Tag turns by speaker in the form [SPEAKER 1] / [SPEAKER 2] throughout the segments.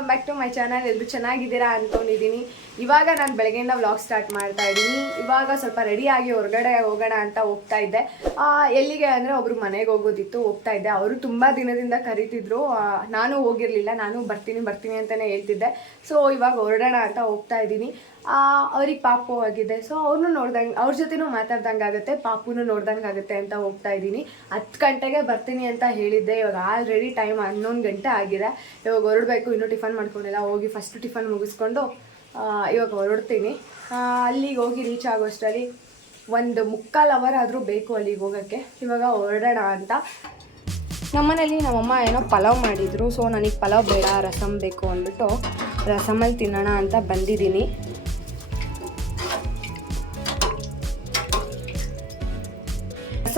[SPEAKER 1] Welcome back to my channel ಎಲ್ಲರೂ ಚೆನ್ನಾಗಿದ್ದೀರಾ ಅಂದ್ಕೊಂಡಿದ್ದೀನಿ ಇವಾಗ ನಾನು ಬೆಳಗ್ಗೆಯಿಂದ ವ್ಲಾಗ್ ಸ್ಟಾರ್ಟ್ ಮಾಡ್ತಾ ಇದ್ದೀನಿ ಇವಾಗ ಸ್ವಲ್ಪ ರೆಡಿಯಾಗಿ ಹೊರಗಡೆ ಹೋಗೋಣ ಅಂತ ಹೋಗ್ತಾ ಇದ್ದೆ. ಎಲ್ಲಿಗೆ ಅಂದರೆ ಒಬ್ರು ಮನೆಗೆ ಹೋಗೋದಿತ್ತು, ಹೋಗ್ತಾ ಇದ್ದೆ. ಅವರು ತುಂಬ ದಿನದಿಂದ ಕರೀತಿದ್ರು. ನಾನು ಹೋಗಿರಲಿಲ್ಲ, ನಾನು ಬರ್ತೀನಿ ಬರ್ತೀನಿ ಅಂತಲೇ ಹೇಳ್ತಿದ್ದೆ. ಸೊ ಇವಾಗ ಹೊರಡೋಣ ಅಂತ ಹೋಗ್ತಾ ಇದ್ದೀನಿ ಅವ್ರಿಗೆ ಪಾಪು ಆಗಿದೆ. ಸೊ ಅವ್ರನ್ನೂ ನೋಡ್ದಂಗೆ, ಅವ್ರ ಜೊತೆನೂ ಮಾತಾಡ್ದಂಗೆ ಆಗುತ್ತೆ, ಪಾಪುನು ನೋಡ್ದಂಗೆ ಆಗುತ್ತೆ ಅಂತ ಹೋಗ್ತಾ ಇದ್ದೀನಿ. ಹತ್ತು ಗಂಟೆಗೆ ಬರ್ತೀನಿ ಅಂತ ಹೇಳಿದ್ದೆ. ಇವಾಗ ಆಲ್ರೆಡಿ ಟೈಮ್ ಹನ್ನೊಂದು ಗಂಟೆ ಆಗಿದೆ. ಇವಾಗ ಹೊರಡಬೇಕು, ಇನ್ನೂ ಟಿಫನ್ ಮಾಡ್ಕೊಂಡಿಲ್ಲ. ಹೋಗಿ ಫಸ್ಟ್ ಟಿಫನ್ ಮುಗಿಸ್ಕೊಂಡು ಇವಾಗ ಹೊರಡ್ತೀನಿ. ಅಲ್ಲಿಗೆ ಹೋಗಿ ರೀಚ್ ಆಗೋಷ್ಟರಲ್ಲಿ ಒಂದು ಮುಕ್ಕಾಲು ಅವರ್ ಆದರೂ ಬೇಕು ಅಲ್ಲಿಗೆ ಹೋಗೋಕ್ಕೆ. ಇವಾಗ ಹೊರಡೋಣ ಅಂತ. ನಮ್ಮನೇಲಿ ನಮ್ಮಮ್ಮ ಏನೋ ಪಲಾವ್ ಮಾಡಿದ್ರು. ಸೊ ನನಗೆ ಪಲಾವ್ ಬೇಡ ರಸಮ್ ಬೇಕು ಅಂದ್ಬಿಟ್ಟು, ರಸಮಲ್ಲಿ ತಿನ್ನೋಣ ಅಂತ ಬಂದಿದ್ದೀನಿ.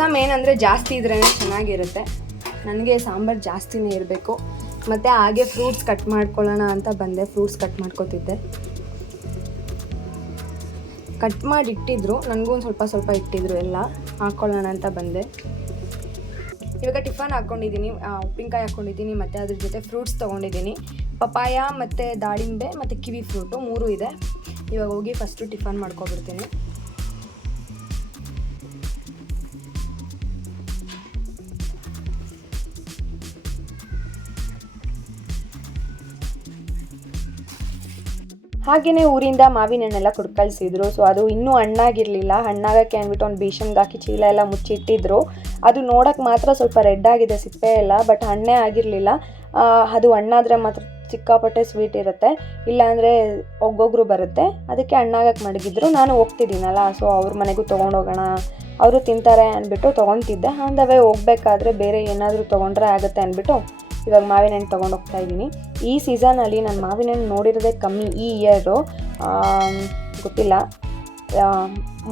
[SPEAKER 1] ರಸಮ್ ಏನಂದರೆ ಜಾಸ್ತಿ ಇದ್ರೇ ಚೆನ್ನಾಗಿರುತ್ತೆ. ನನಗೆ ಸಾಂಬಾರು ಜಾಸ್ತಿನೇ ಇರಬೇಕು. ಮತ್ತು ಹಾಗೆ ಫ್ರೂಟ್ಸ್ ಕಟ್ ಮಾಡ್ಕೊಳ್ಳೋಣ ಅಂತ ಬಂದೆ, ಫ್ರೂಟ್ಸ್ ಕಟ್ ಮಾಡ್ಕೊತಿದ್ದೆ. ಕಟ್ ಮಾಡಿ ಇಟ್ಟಿದ್ರು, ನನಗೂ ಸ್ವಲ್ಪ ಸ್ವಲ್ಪ ಇಟ್ಟಿದ್ರು ಎಲ್ಲ. ಹಾಕ್ಕೊಳ್ಳೋಣ ಅಂತ ಬಂದೆ. ಇವಾಗ ಟಿಫನ್ ಹಾಕ್ಕೊಂಡಿದ್ದೀನಿ ಉಪ್ಪಿನಕಾಯಿ ಹಾಕ್ಕೊಂಡಿದ್ದೀನಿ ಮತ್ತು ಅದ್ರ ಜೊತೆ ಫ್ರೂಟ್ಸ್ ತೊಗೊಂಡಿದ್ದೀನಿ ಪಪಾಯ ಮತ್ತು ದಾಳಿಂಬೆ ಮತ್ತು ಕಿವಿ ಫ್ರೂಟು ಮೂರು ಇದೆ. ಇವಾಗ ಹೋಗಿ ಫಸ್ಟು ಟಿಫನ್ ಮಾಡ್ಕೊಬಿಡ್ತೀನಿ. ಹಾಗೆಯೇ ಊರಿಂದ ಮಾವಿನ ಹಣ್ಣೆಲ್ಲ ಕೊಟ್ಟು ಕಳಿಸಿದ್ರು ಸೊ ಅದು ಇನ್ನೂ ಹಣ್ಣಾಗಿರಲಿಲ್ಲ. ಹಣ್ಣಾಗಕ್ಕೆ ಅಂದ್ಬಿಟ್ಟು ಒಂದು ಬೇಷನ್ಗೆ ಹಾಕಿ ಚೀಲ ಎಲ್ಲ ಮುಚ್ಚಿಟ್ಟಿದ್ರು. ಅದು ನೋಡೋಕ್ಕೆ ಮಾತ್ರ ಸ್ವಲ್ಪ ರೆಡ್ ಆಗಿದೆ, ಸಿಪ್ಪೆ ಎಲ್ಲ ಬಟ್ ಹಣ್ಣೇ ಆಗಿರಲಿಲ್ಲ. ಅದು ಹಣ್ಣಾದರೆ ಮಾತ್ರ ಸಿಕ್ಕಾಪಟ್ಟೆ ಸ್ವೀಟ್ ಇರುತ್ತೆ. ಇಲ್ಲಾಂದರೆ ಒಗ್ಗೊಗ್ರು ಬರುತ್ತೆ. ಅದಕ್ಕೆ ಹಣ್ಣಾಗಕ್ಕೆ ಮಡಗಿದ್ರು. ನಾನು ಹೋಗ್ತಿದ್ದೀನಲ್ಲ ಸೊ ಅವ್ರ ಮನೆಗೂ ತೊಗೊಂಡೋಗೋಣ, ಅವರು ತಿಂತಾರೆ ಅಂದ್ಬಿಟ್ಟು ತೊಗೊತಿದ್ದೆ. ಆನ್ ದ ವೇ ಹೋಗ್ಬೇಕಾದ್ರೆ ಬೇರೆ ಏನಾದರೂ ತೊಗೊಂಡ್ರೆ ಆಗುತ್ತೆ ಅಂದ್ಬಿಟ್ಟು ಇವಾಗ ಮಾವಿನ ಹಣ್ಣು ತೊಗೊಂಡು ಹೋಗ್ತಾ ಇದ್ದೀನಿ. ಈ ಸೀಸನಲ್ಲಿ ನಾನು ಮಾವಿನ ಹಣ್ಣು ನೋಡಿರೋದೇ ಕಮ್ಮಿ ಈ ಇಯರು ಗೊತ್ತಿಲ್ಲ.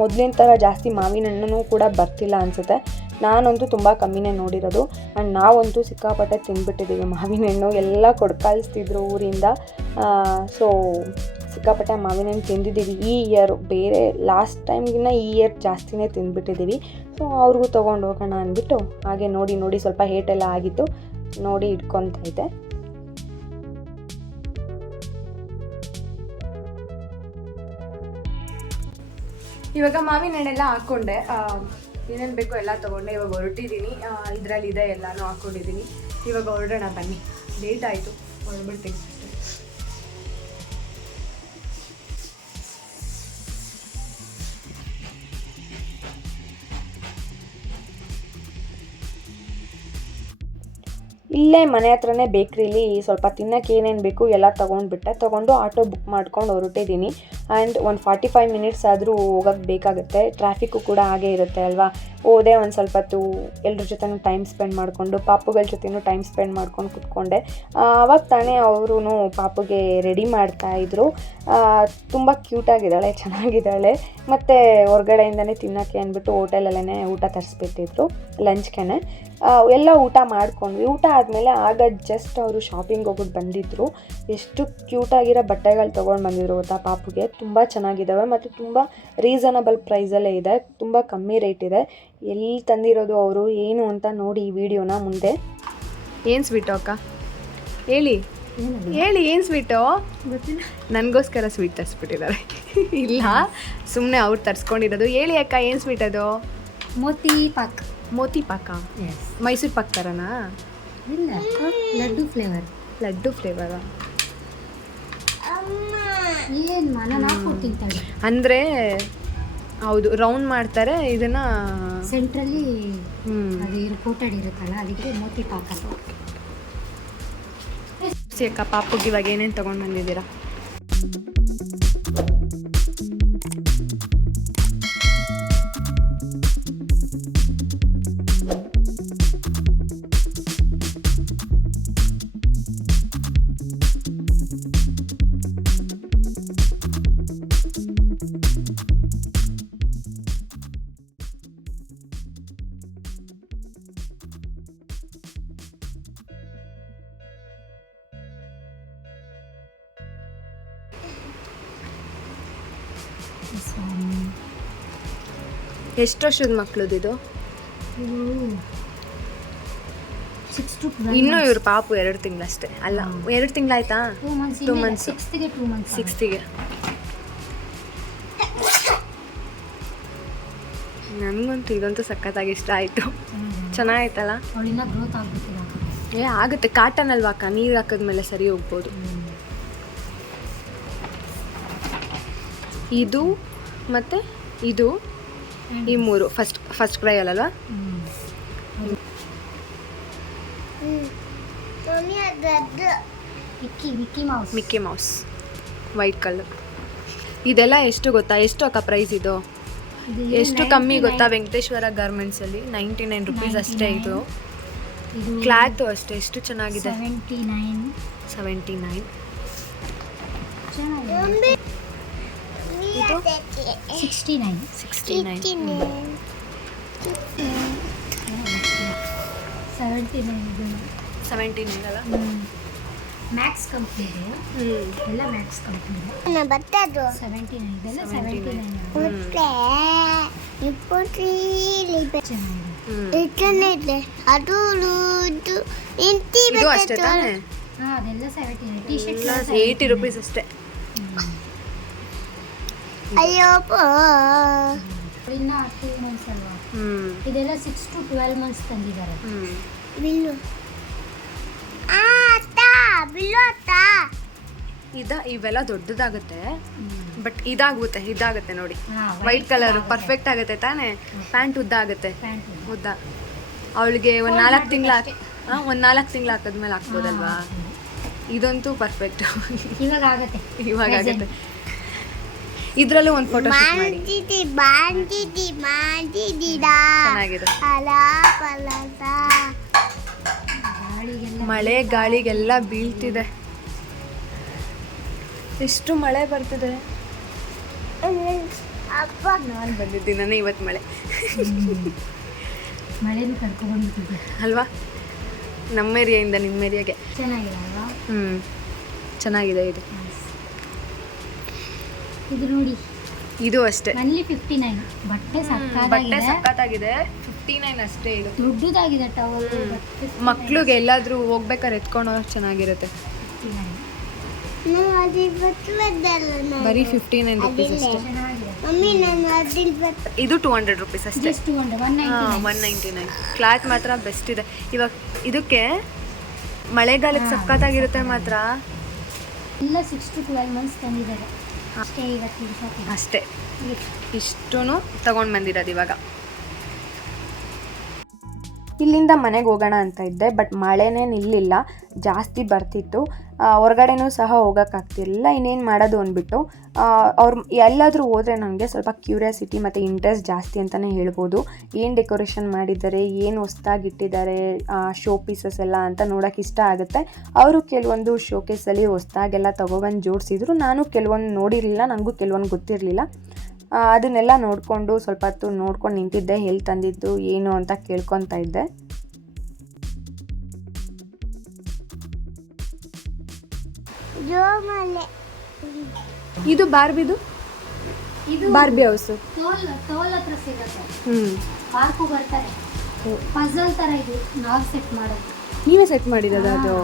[SPEAKER 1] ಮೊದಲಿನ ಥರ ಜಾಸ್ತಿ ಮಾವಿನ ಹಣ್ಣು ಕೂಡ ಬರ್ತಿಲ್ಲ ಅನಿಸುತ್ತೆ. ನಾನಂತೂ ತುಂಬ ಕಮ್ಮಿನೇ ನೋಡಿರೋದು. ಆ್ಯಂಡ್ ನಾವಂತೂ ಸಿಕ್ಕಾಪಟ್ಟೆ ತಿಂದ್ಬಿಟ್ಟಿದ್ದೀವಿ ಮಾವಿನ ಹಣ್ಣು ಎಲ್ಲ ಕೊಡ್ ಕಳಿಸ್ತಿದ್ರು ಊರಿಂದ ಸೊ ಸಿಕ್ಕಾಪಟ್ಟೆ ಮಾವಿನ ಹಣ್ಣು ತಿಂದಿದ್ದೀವಿ ಈ ಇಯರ್ ಬೇರೆ ಲಾಸ್ಟ್ ಟೈಮ್ಗಿನ್ನ ಈ ಇಯರ್ ಜಾಸ್ತಿನೇ ತಿಂದ್ಬಿಟ್ಟಿದ್ದೀವಿ ಸೊ ಅವ್ರಿಗೂ ತೊಗೊಂಡು ಹೋಗೋಣ ಅಂದ್ಬಿಟ್ಟು ಹಾಗೆ ನೋಡಿ ನೋಡಿ ಸ್ವಲ್ಪ ಹೇಟೆಲ್ಲ ಆಗಿತ್ತು. ನೋಡಿ ಇಟ್ಕೊತಾ ಇದೆ ಇವಾಗ ಮಾವಿನ ಹಣ್ಣೆಲ್ಲ ಹಾಕ್ಕೊಂಡೆ. ಏನೇನು ಬೇಕೋ ಎಲ್ಲ ತೊಗೊಂಡೆ. ಇವಾಗ ಹೊರಟಿದ್ದೀನಿ. ಇದರಲ್ಲಿ ಇದೆ ಎಲ್ಲನೂ ಹಾಕ್ಕೊಂಡಿದ್ದೀನಿ. ಇವಾಗ ಹೊರಡೋಣ ಬನ್ನಿ. ಲೇಟ್ ಆಯಿತು. ಹೊರಡ್ಬಿಡ್ತೀನಿ. ಇಲ್ಲೇ ಮನೆ ಹತ್ರನೇ ಬೇಕ್ರಿಲಿ, ಸ್ವಲ್ಪ ತಿನ್ನಕ್ಕೆ ಏನೇನು ಬೇಕು ಎಲ್ಲ ತೊಗೊಂಡ್ಬಿಟ್ಟೆ. ತೊಗೊಂಡು ಆಟೋ ಬುಕ್ ಮಾಡ್ಕೊಂಡು ಹೊರಟಿದ್ದೀನಿ ಆ್ಯಂಡ್ ಒಂದು ಫಾರ್ಟಿ ಫೈವ್ ಮಿನಿಟ್ಸ್ ಆದರೂ ಹೋಗೋಕ್ಕೆ ಬೇಕಾಗುತ್ತೆ. ಟ್ರಾಫಿಕ್ಕು ಕೂಡ ಹಾಗೇ ಇರುತ್ತೆ ಅಲ್ವಾ? ಹೋದೆ ಒಂದು ಸ್ವಲ್ಪ ಹೊತ್ತು ಎಲ್ಲರ ಜೊತೆನೂ ಟೈಮ್ ಸ್ಪೆಂಡ್ ಮಾಡಿಕೊಂಡು, ಪಾಪುಗಳ ಜೊತೆನೂ ಟೈಮ್ ಸ್ಪೆಂಡ್ ಮಾಡ್ಕೊಂಡು ಕುತ್ಕೊಂಡೆ. ಆವಾಗ ತಾನೇ ಅವರು ಪಾಪುಗೆ ರೆಡಿ ಮಾಡ್ತಾಯಿದ್ರು ತುಂಬ ಕ್ಯೂಟಾಗಿದ್ದಾಳೆ ಚೆನ್ನಾಗಿದ್ದಾಳೆ. ಮತ್ತು ಹೊರಗಡೆಯಿಂದನೇ ತಿನ್ನೋಕ್ಕೆ ಅಂದ್ಬಿಟ್ಟು ಹೋಟೆಲಲ್ಲೇ ಊಟ ತರಿಸ್ಬಿಟ್ಟಿದ್ರು, ಲಂಚ್ಗೆನೆ. ಎಲ್ಲ ಊಟ ಮಾಡ್ಕೊಂಡ್ವಿ. ಊಟ ಆದಮೇಲೆ ಆಗ ಜಸ್ಟ್ ಅವರು ಶಾಪಿಂಗ್ ಹೋಗ್ಬಿಟ್ಟು ಬಂದಿದ್ದರು ಎಷ್ಟು ಕ್ಯೂಟಾಗಿರೋ ಬಟ್ಟೆಗಳು ತೊಗೊಂಡು ಬಂದಿದ್ರು ಗೊತ್ತಾ ಪಾಪುಗೆ? ತುಂಬ ಚೆನ್ನಾಗಿದ್ದಾವೆ ಮತ್ತು ತುಂಬ ರೀಸನಬಲ್ ಪ್ರೈಸಲ್ಲೇ ಇದೆ. ತುಂಬ ಕಮ್ಮಿ ರೇಟ್ ಇದೆ. ಎಲ್ಲಿ ತಂದಿರೋದು ಅವರು ಏನು ಅಂತ ನೋಡಿ ಈ ವಿಡಿಯೋನ ಮುಂದೆ. ಏನು ಸ್ವೀಟು ಅಕ್ಕ? ಹೇಳಿ. ಹೇಳಿ ಏನು ಸ್ವೀಟು ನನಗೋಸ್ಕರ ಸ್ವೀಟ್ ತರಿಸ್ಬಿಟ್ಟಿದ್ದಾರೆ. ಇಲ್ಲ ಸುಮ್ಮನೆ ಅವ್ರು ತರಿಸ್ಕೊಂಡಿರೋದು. ಹೇಳಿ ಅಕ್ಕ ಏನು ಸ್ವೀಟ್ ಅದು?
[SPEAKER 2] ಮೋತಿ ಪಾಕ್.
[SPEAKER 1] ಮೋತಿ ಪಾಕ? ಮೈಸೂರು ಪಾಕ್ ಥರನಾ
[SPEAKER 2] ಇಲ್ಲ ಲಡ್ಡು ಫ್ಲೇವರ್
[SPEAKER 1] ಲಡ್ಡು ಫ್ಲೇವರ ಅಂದರೆ ಹೌದು ರೌಂಡ್ ಮಾಡ್ತಾರೆ ಇದನ್ನ
[SPEAKER 2] ಸೆಂಟ್ರಲ್ಲಿ ಅದು ಏನು ಕೋಟಡ್ ಇರುತ್ತಲ್ಲ ಅದಕ್ಕೆ ಮೋತಿ ಪಾಕ್. ಅಂತ
[SPEAKER 1] ಅಕ್ಕ ಪಾಪುಗೆ ಇವಾಗ ಏನೇನು ತೊಗೊಂಡು ಬಂದಿದ್ದೀರಾ? ಎಷ್ಟು ವರ್ಷದ ಮಕ್ಳದ್ದು? ಇದು
[SPEAKER 2] ಸಿಕ್ಸ್ ಟು
[SPEAKER 1] ಇನ್ನು ಇವ್ರ ಪಾಪು ಎರಡು ತಿಂಗಳಷ್ಟೇ. ಅಲ್ಲ ಎರಡು ತಿಂಗಳಾಯ್ತಾ?
[SPEAKER 2] Two months. ಸಿಕ್ಸ್ತ್ಗೆ ಟೂ ಮಂತ್ಸ್
[SPEAKER 1] ಸಿಕ್ಸ್ತಿಗೆ ನನಗಂತೂ ಇದಂತೂ ಸಖತ್ತಾಗಿ ಇಷ್ಟ ಆಯಿತು. ಚೆನ್ನಾಗಿತ್ತಲ್ಲ
[SPEAKER 2] ಗ್ರೋತ್
[SPEAKER 1] ಏ ಆಗುತ್ತೆ. ಕಾಟನ್ ಅಲ್ವಾ ಅಕ್ಕ? ನೀರು ಹಾಕಿದ್ಮೇಲೆ ಸರಿ ಹೋಗ್ಬೋದು. ಇದು ಮತ್ತು ಇದು ಈ ಮೂರು. ಫಸ್ಟ್ ಫಸ್ಟ್ ಕ್ರೈ ಅಲ್ಲ
[SPEAKER 2] Vicky Vicky mouse
[SPEAKER 1] Mickey Mouse white colour ಇದೆಲ್ಲ ಎಷ್ಟು ಗೊತ್ತಾ? ಎಷ್ಟು ಅಕ್ಕ ಪ್ರೈಸ್ ಇದು? ಎಷ್ಟು ಕಮ್ಮಿ ಗೊತ್ತಾ ವೆಂಕಟೇಶ್ವರ ಗಾರ್ಮೆಂಟ್ಸ್ ಅಲ್ಲಿ? ನೈಂಟಿ ನೈನ್ ರುಪೀಸ್ ಅಷ್ಟೇ ಇದು.
[SPEAKER 2] ಕ್ಲಾತ್
[SPEAKER 1] ಕ್ಲಾತು ಅಷ್ಟೇ. ಎಷ್ಟು ಚೆನ್ನಾಗಿದೆ?
[SPEAKER 2] ಸೆವೆಂಟಿ ನೈನ್ ಚೆನ್ನಾಗಿದೆ sixty nine
[SPEAKER 1] sixty nine
[SPEAKER 2] seventy nine ಇದು.
[SPEAKER 1] ಸೆವೆಂಟಿ ನೈನ್ ಅಲ್ಲ
[SPEAKER 2] ಮ್ಯಾಕ್ಸ್ ಕಂಪ್ನಿದು ಎಲ್ಲ ಮ್ಯಾಕ್ಸ್ ಕಂಪ್ನಿ
[SPEAKER 3] ಬರ್ತದು
[SPEAKER 2] ಸೆವೆಂಟಿ ನೈನ್ ಇದೆಲ್ಲ
[SPEAKER 1] 79.
[SPEAKER 2] ಸೆವೆಂಟಿ ನೈನ್
[SPEAKER 3] ಮತ್ತೆ ಇಪ್ಪತ್ತು
[SPEAKER 2] ಚೆನ್ನಾಗಿದೆ
[SPEAKER 3] ಇದೆ. ಅದು
[SPEAKER 2] ಹಾಂ ಅದೆಲ್ಲ seventy nine T shirt
[SPEAKER 1] eighty rupees ಅಷ್ಟೇ.
[SPEAKER 3] ಅಯ್ಯಪ್ಪ
[SPEAKER 2] ಇನ್ನ ಟೂ ಮಂತ್ಸ್ ಅಲ್ವಾ?
[SPEAKER 1] ಹ್ಞೂ
[SPEAKER 2] ಇದೆಲ್ಲ ಸಿಕ್ಸ್ ಟು ಟ್ವೆಲ್ ಮಂತ್ಸ್ ತಂದಿದ್ದಾರೆ.
[SPEAKER 1] ಹ್ಞೂ
[SPEAKER 3] ಬಿಲ್ಲು. ಆ ಅತ್ತ ಬಿಲ್ಲು ಅತ್ತ.
[SPEAKER 1] ಇದ ಇವೆಲ್ಲ ದೊಡ್ಡದಾಗುತ್ತೆ. ಬಟ್ ಇದಾಗುತ್ತೆ ಇದಾಗುತ್ತೆ ನೋಡಿ.
[SPEAKER 2] ಹಾ,
[SPEAKER 1] ವೈಟ್ ಕಲರ್ ಪರ್ಫೆಕ್ಟ್ ಆಗುತ್ತೆ ತಾನೇ? ಪ್ಯಾಂಟ್ ಉದ್ದ ಆಗುತ್ತೆ.
[SPEAKER 2] ಪ್ಯಾಂಟ್
[SPEAKER 1] ಉದ್ದ. ಅವಳಿಗೆ ಒಂದು ನಾಲ್ಕು ತಿಂಗಳು ಹಾಂ ಒಂದು ನಾಲ್ಕು ತಿಂಗಳು ಹಾಕಿದ್ಮೇಲೆ ಹಾಕ್ಬೋದಲ್ವಾ? ಇದಂತೂ ಪರ್ಫೆಕ್ಟ್
[SPEAKER 2] ಇವಾಗ ಆಗತ್ತೆ.
[SPEAKER 1] ಇವಾಗ ಆಗುತ್ತೆ. ಇದರಲ್ಲೂ ಒಂದು ಫೋಟೋ ಶೂಟ್ ಮಾಡಿ.
[SPEAKER 3] ಬಾಂಜಿದಿಡಾ
[SPEAKER 1] ಚೆನ್ನಾಗಿದೆ. ಮಳೆ ಗಾಳಿಗೆಲ್ಲ ಬೀಳ್ತಿದೆ. ಎಷ್ಟು ಮಳೆ ಬರ್ತಿದೆ.
[SPEAKER 3] ಅಪ್ಪ.
[SPEAKER 1] ನಾನು ಬಂದಿದ್ದೀನೇ ಇವತ್ತು ಮಳೆ.
[SPEAKER 2] ಮಳೆನೂ ಕರ್ಕೊಂಡ್ಬಂದಿದ್ದೆ
[SPEAKER 1] ಅಲ್ವಾ? ನಮ್ಮ ಏರಿಯಾಯಿಂದ ನಿಮ್ಮ ಏರಿಯಾಗೆ
[SPEAKER 2] ಚೆನ್ನಾಗಿದೆ ಅಲ್ವಾ?
[SPEAKER 1] ಹ್ಞೂ ಚೆನ್ನಾಗಿದೆ ಇದು.
[SPEAKER 2] ಇದು ನೋಡಿ.
[SPEAKER 1] ಇದು ಅಷ್ಟೇ.
[SPEAKER 2] ಅಲ್ಲಿ ಫಿಫ್ಟಿ ನೈನ್ ಬಟ್ಟೆ
[SPEAKER 1] ಬಟ್ಟೆ
[SPEAKER 2] ಸಕ್ಕತ್ತಾಗಿದೆ.
[SPEAKER 1] ಸಖತ್ತಾಗಿದೆ ಫಿಫ್ಟಿ ನೈನ್ ಅಷ್ಟೇ ಇದು.
[SPEAKER 2] ದೊಡ್ಡದಾಗಿದೆ ಟವಲ್
[SPEAKER 1] ಮಕ್ಳಿಗೆ ಎಲ್ಲಾದ್ರೂ ಹೋಗ್ಬೇಕಾದ್ರೆ ಎತ್ಕೊಂಡು ಹೋಗಕ್ ಚೆನ್ನಾಗಿರುತ್ತೆ.
[SPEAKER 3] ನಾನು ಅದು ಇವತ್ತು ಬಂದಲ್ಲ ನಾನು.
[SPEAKER 1] ಬರೀ ಫಿಫ್ಟಿ ನೈನ್ ರುಪೀಸ್ ಅಷ್ಟೇ.
[SPEAKER 3] ಮಮ್ಮಿ ನಾನು ಅದಿಲ್ ಬತ್
[SPEAKER 1] ಇದು ಟೂ ಹಂಡ್ರೆಡ್ ರುಪೀಸ್ ಅಷ್ಟೇ.
[SPEAKER 2] Just hundred one ninety
[SPEAKER 1] one ninety nine cloth ಮಾತ್ರ ಬೆಸ್ಟ್ ಇದೆ. ಇವಾಗ ಇದಕ್ಕೆ ಮಳೆಗಾಲಕ್ಕೆ ಸಖತ್ತಾಗಿರುತ್ತೆ ಮಾತ್ರ.
[SPEAKER 2] ಎಲ್ಲ ಸಿಕ್ಸ್ ಟು ಟ್ವೆಲ್ ಮಂತ್ಸ್ ತಂದಿದ್ದಾರೆ. ಅಷ್ಟೇ ಇವತ್ತಿನ ಶಾಪಿಂಗ್.
[SPEAKER 1] ಅಷ್ಟೇ. ಇಷ್ಟೂ ತಗೊಂಡು ಬಂದಿರೋದು ಇವಾಗ. ಇಲ್ಲಿಂದ ಮನೆಗೆ ಹೋಗೋಣ ಅಂತ ಇದ್ದೆ ಬಟ್ ಮಳೆನೇ ನಿಲ್ಲಿಲ್ಲ, ಜಾಸ್ತಿ ಬರ್ತಿತ್ತು. ಹೊರಗಡೆನೂ ಸಹ ಹೋಗೋಕ್ಕಾಗ್ತಿರಲಿಲ್ಲ. ಇನ್ನೇನು ಮಾಡೋದು ಅಂದ್ಬಿಟ್ಟು ಅವ್ರು ಎಲ್ಲಾದರೂ ಹೋದರೆ ನನಗೆ ಸ್ವಲ್ಪ ಕ್ಯೂರಿಯಾಸಿಟಿ ಮತ್ತು ಇಂಟ್ರೆಸ್ಟ್ ಜಾಸ್ತಿ ಅಂತಲೇ ಹೇಳ್ಬೋದು. ಏನು ಡೆಕೋರೇಷನ್ ಮಾಡಿದ್ದಾರೆ, ಏನು ಹೊಸ್ದಾಗಿ ಇಟ್ಟಿದ್ದಾರೆ ಶೋ ಪೀಸಸ್ ಎಲ್ಲ ಅಂತ ನೋಡೋಕೆ ಇಷ್ಟ ಆಗುತ್ತೆ. ಅವರು ಕೆಲವೊಂದು ಶೋಕೇಸಲ್ಲಿ ಹೊಸ್ದಾಗೆಲ್ಲ ತೊಗೊಬಂದು ಜೋಡಿಸಿದ್ರು. ನಾನು ಕೆಲವೊಂದು ನೋಡಿರಲಿಲ್ಲ ನನಗೂ ಕೆಲವೊಂದು ಗೊತ್ತಿರಲಿಲ್ಲ. ಅದನ್ನೆಲ್ಲ ನೋಡಿಕೊಂಡು ಸ್ವಲ್ಪ ಹೊತ್ತು ನೋಡ್ಕೊಂಡು ನಿಂತಿದ್ದೆ ಎಲ್ಲಿ ತಂದಿದ್ದು ಏನು ಅಂತ ಕೇಳ್ಕೊತಾ ಇದ್ದೆ. ಇದು ಬಾರ್ಬಿದು?
[SPEAKER 2] ಇದು
[SPEAKER 1] ಬಾರ್ಬಿ ಹೌಸು. ಹ್ಞೂ
[SPEAKER 2] ಪಾರ್ಕು ಬರ್ತಾರೆ. ಪಜಲ್ ತರ ಇದು. ನಾವು ಸೆಟ್ ಮಾಡೋದು.
[SPEAKER 1] ನೀವೇ ಸೆಟ್ ಮಾಡಿದ ಅದು?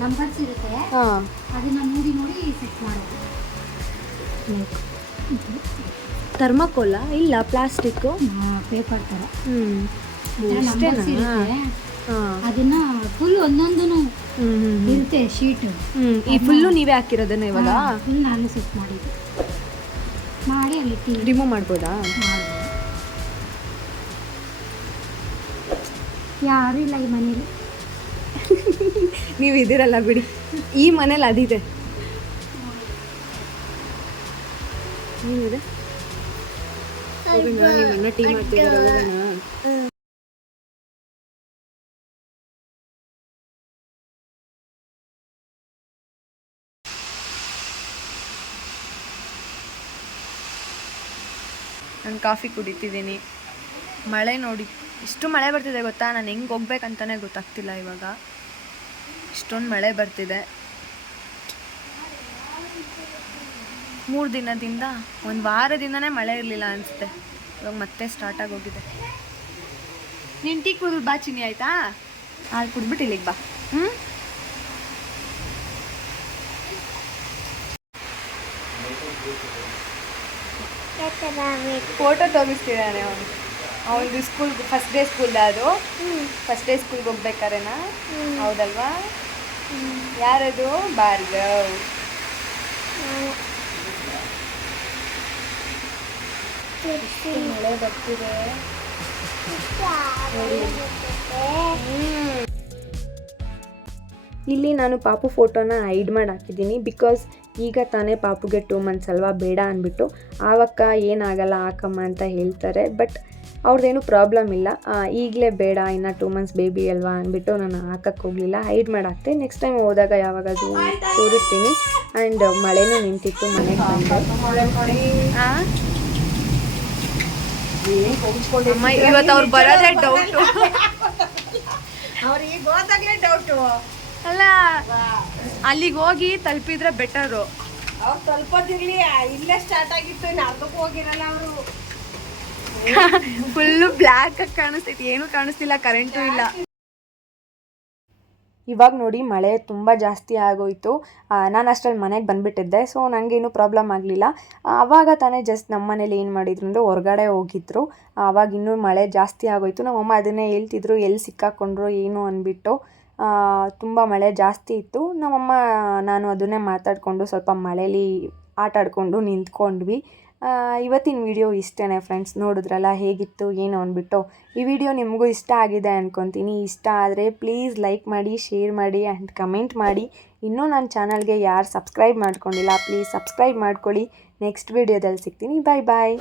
[SPEAKER 2] ನಂಬರ್ಸ್ ಇರುತ್ತೆ
[SPEAKER 1] ಹಾಂ.
[SPEAKER 2] ಅದನ್ನ ನೋಡಿ ನೋಡಿ ಸೆಟ್ ಮಾಡೋದು.
[SPEAKER 1] ಥರ್ಮಕೋಲ ಇಲ್ಲ ಪ್ಲಾಸ್ಟಿಕ್ಕು?
[SPEAKER 2] ಪೇಪರ್ ಥರ. ಇರುತ್ತೆ ಅದನ್ನ ಫುಲ್ ಒಂದೊಂದು ಇರುತ್ತೆ ಶೀಟ್.
[SPEAKER 1] ಈ ಫುಲ್ಲು ನೀವೇ ಹಾಕಿರೋದನ್ನ ಇವಾಗ?
[SPEAKER 2] ಫುಲ್ ನಾನು ಸೆಟ್ ಮಾಡಿದ್ದೆ. ಮಾಡಿ ಅಲ್ಲಿ
[SPEAKER 1] ರಿಮೂವ್ ಮಾಡ್ಬೋದಾ.
[SPEAKER 2] ಯಾರು ಇಲ್ಲ ಈ ಮನೇಲಿ.
[SPEAKER 1] ನೀವು ಇದ್ದೀರಲ್ಲ ಬಿಡಿ. ಈ ಮನೇಲಿ ಅದಿದೆ. ಏನಿದೆ? ಹೋಗೋಣ ನಿಮ್ಮ ಟೀ ಮಾಡ್ತಿದ್ದಾರೆ ಹೋಗೋಣ ನಾನು ಕಾಫಿ ಕುಡಿತಿದ್ದೀನಿ. ಮಳೆ ನೋಡಿ ಇಷ್ಟು ಮಳೆ ಬರ್ತಿದೆ ಗೊತ್ತಾ? ನಾನು ಹೆಂಗೆ ಹೋಗ್ಬೇಕಂತಾನೆ ಗೊತ್ತಾಗ್ತಿಲ್ಲ ಇವಾಗ. ಇಷ್ಟೊಂದು ಮಳೆ ಬರ್ತಿದೆ. ಮೂರು ದಿನದಿಂದ ಒಂದು ವಾರದಿಂದನೇ ಮಳೆ ಇರಲಿಲ್ಲ ಅನಿಸುತ್ತೆ. ಇವಾಗ ಮತ್ತೆ ಸ್ಟಾರ್ಟ್ ಆಗೋಗಿದೆ ನೀನು ಟೀ ಕುದ್ ಬಾ ಚಿನಿ ಆಯ್ತಾ? ಹಾಲು ಕುಡ್ಬಿಟ್ಟು ಇಲ್ಲಿಗೆ ಬಾ. ಹ್ಞೂ ಫೋಟೋ ತೋರಿಸ್ತಿದ್ದಾನೆ ಅವನು. ಅವನದು ಸ್ಕೂಲ್ ಫಸ್ಟ್ ಡೇ ಸ್ಕೂಲ್ ಅದು. ಫಸ್ಟ್ ಡೇ ಸ್ಕೂಲ್ಗೆ ಹೋಗ್ಬೇಕಾರೆನಾ? ಹೌದಲ್ವಾ? ಯಾರದು? ಭಾರ್ಗವ್. ಇಲ್ಲಿ ನಾನು ಪಾಪು ಫೋಟೋನ ಹೈಡ್ ಮಾಡಿ ಹಾಕಿದ್ದೀನಿ ಬಿಕಾಸ್ ಈಗ ತಾನೇ ಪಾಪುಗೆ ಟೂ ಮಂತ್ಸ್ ಅಲ್ವಾ ಬೇಡ ಅಂದ್ಬಿಟ್ಟು. ಆವಕ್ಕ ಏನಾಗಲ್ಲ ಹಾಕಮ್ಮ ಅಂತ ಹೇಳ್ತಾರೆ, ಬಟ್ ಅವ್ರದ್ದೇನು ಪ್ರಾಬ್ಲಮ್ ಇಲ್ಲ. ಈಗಲೇ ಬೇಡ, ಇನ್ನು ಟೂ ಮಂತ್ಸ್ ಬೇಬಿ ಅಲ್ವಾ ಅಂದ್ಬಿಟ್ಟು ನಾನು ಹಾಕಕ್ಕೆ ಹೋಗಲಿಲ್ಲ. ಹೈಡ್ ಮಾಡಿ ಹಾಕ್ತೆ. ನೆಕ್ಸ್ಟ್ ಟೈಮ್ ಹೋದಾಗ ಯಾವಾಗಾದರೂ ತೋರಿಸ್ತೀನಿ. ಆ್ಯಂಡ್ ಮಳೆನೂ ನಿಂತಿತ್ತು ಮನೆಗೆ ಅಮ್ಮ ಇವತ್ತು ಅವ್ರು ಬರೋದೇ ಡೌಟು
[SPEAKER 4] ಅವ್ರಿಗೆ ಗೊತ್ತಾಗಲೇ ಡೌಟು
[SPEAKER 1] ಅಲ್ಲ ಅಲ್ಲಿಗೆ ಹೋಗಿ ತಲುಪಿದ್ರೆ ಬೆಟರು
[SPEAKER 4] ಅವ್ರು ತಲುಪೋದಿರ್ಲಿ ಇಲ್ಲೇ ಸ್ಟಾರ್ಟ್ ಆಗಿತ್ತು ಅರ್ಧಕ್ಕೆ ಹೋಗಿರಲ್ಲ ಅವರು.
[SPEAKER 1] ಫುಲ್ಲು ಬ್ಲ್ಯಾಕ್ ಆಗಿ ಕಾಣಿಸ್ತೈತಿ ಏನು ಕಾಣಿಸ್ತಿಲ್ಲ ಕರೆಂಟು ಇಲ್ಲ. ಇವಾಗ ನೋಡಿ ಮಳೆ ತುಂಬ ಜಾಸ್ತಿ ಆಗೋಯ್ತು. ನಾನು ಅಷ್ಟರಲ್ಲಿ ಮನೆಗೆ ಬಂದುಬಿಟ್ಟಿದ್ದೆ ಸೊ ನನಗೇನು ಪ್ರಾಬ್ಲಮ್ ಆಗಲಿಲ್ಲ. ಆವಾಗ ತಾನೇ ಜಸ್ಟ್ ನಮ್ಮ ಮನೇಲಿ ಏನು ಮಾಡಿದ್ರು ಅಂದರೆ ಹೊರಗಡೆ ಹೋಗಿದ್ರು. ಆವಾಗ ಇನ್ನೂ ಮಳೆ ಜಾಸ್ತಿ ಆಗೋಯ್ತು. ನಮ್ಮಮ್ಮ ಅದನ್ನೇ ಹೇಳ್ತಿದ್ರು, ಎಲ್ಲಿ ಸಿಕ್ಕಾಕೊಂಡ್ರು ಏನು ಅಂದ್ಬಿಟ್ಟು ತುಂಬ ಮಳೆ ಜಾಸ್ತಿ ಇತ್ತು. ನಮ್ಮಮ್ಮ, ನಾನು ಅದನ್ನೇ ಮಾತಾಡಿಕೊಂಡು ಸ್ವಲ್ಪ ಮಳೇಲಿ ಆಟಾಡಿಕೊಂಡು ನಿಂತ್ಕೊಂಡ್ವಿ. ಇವತ್ತಿನ ವಿಡಿಯೋ ಇಷ್ಟೇ ಫ್ರೆಂಡ್ಸ್ ನೋಡಿದ್ರಲ್ಲ ಹೇಗಿತ್ತು, ಏನು ಅಂದ್ಬಿಟ್ಟು. ಈ ವಿಡಿಯೋ ನಿಮಗೂ ಇಷ್ಟ ಆಗಿದೆ ಅಂದ್ಕೊತೀನಿ ಇಷ್ಟ ಆದರೆ ಪ್ಲೀಸ್ ಲೈಕ್ ಮಾಡಿ ಶೇರ್ ಮಾಡಿ ಆ್ಯಂಡ್ ಕಮೆಂಟ್ ಮಾಡಿ. ಇನ್ನೂ ನನ್ನ ಚಾನಲ್ಗೆ ಯಾರು ಸಬ್ಸ್ಕ್ರೈಬ್ ಮಾಡ್ಕೊಂಡಿಲ್ಲ ಪ್ಲೀಸ್ ಸಬ್ಸ್ಕ್ರೈಬ್ ಮಾಡ್ಕೊಳ್ಳಿ. ನೆಕ್ಸ್ಟ್ ವಿಡಿಯೋದಲ್ಲಿ ಸಿಗ್ತೀನಿ. ಬಾಯ್ ಬಾಯ್